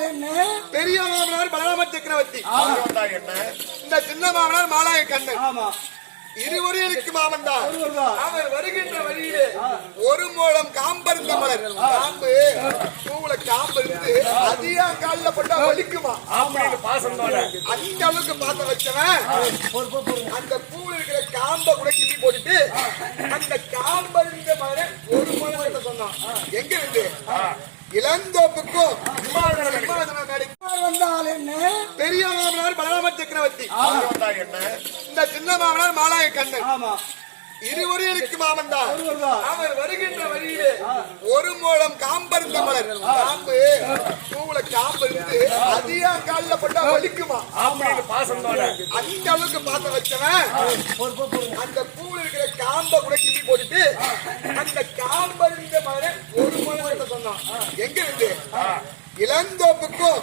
வந்தால் என்ன? பெரிய மாமனார் பலராம சக்கரவர்த்தி, இந்த சின்ன மாமனார் மாலாய கண்ணன். ஆமா, இருவரும் எனக்கு மாமன் தான். ஒருவர்தான். அவர் வருகின்ற வழியிலே ஒரு மூலம் காம்பருந்த மலர், காம்பு பூவுல காம்பு இருந்து அதிகா காலில் போட்டா வலிக்குமா அப்படின்னு பாசத்தோட அந்த அளவுக்கு பார்த்த வச்சவன் அந்த பூவில் இருக்கிற காம்பை கூட கிட்டி போட்டுட்டு அந்த காம்பருந்த மலர் ஒரு மூலம் சொன்னான். எங்க இருந்து? இளந்தோப்புக்கும் வந்தால் என்ன? பெரிய மாமனார் பலராம சக்கரவர்த்தி, இந்த சின்ன மாமனார் மாலாய கண்ணன். ஆமா, இருவரும் எனக்கு மாமன் தான். ஒருவர்தான். அவர் வருகின்ற வழியிலே ஒரு மூலம் காம்பருந்த மலர், காம்பு பூவுல காம்பு இருந்து அதிகா காலில் போட்டா வலிக்குமா அப்படின்னு பாசத்தோட அந்த அளவுக்கு பார்த்த வச்சவன் அந்த பூவில் இருக்கிற காம்பை கூட கிட்டி போட்டுட்டு அந்த காம்பருந்த மலர் ஒரு மூலம் சொன்னான். எங்க இருந்து? இளந்தோப்புக்கும்